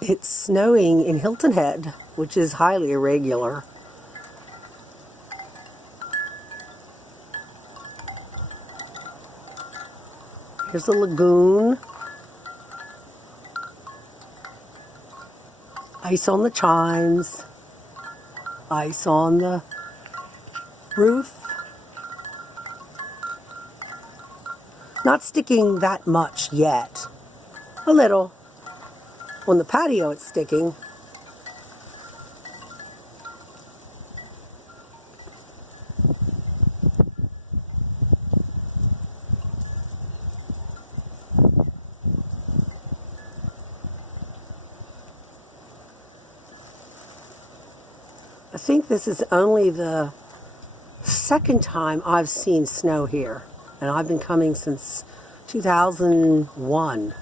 It's snowing in Hilton Head, which is highly irregular. Here's the lagoon. Ice on the chimes. Ice on the roof. Not sticking that much yet. A little. On the patio it's sticking. I think this is only the second time I've seen snow here, and I've been coming since 2001.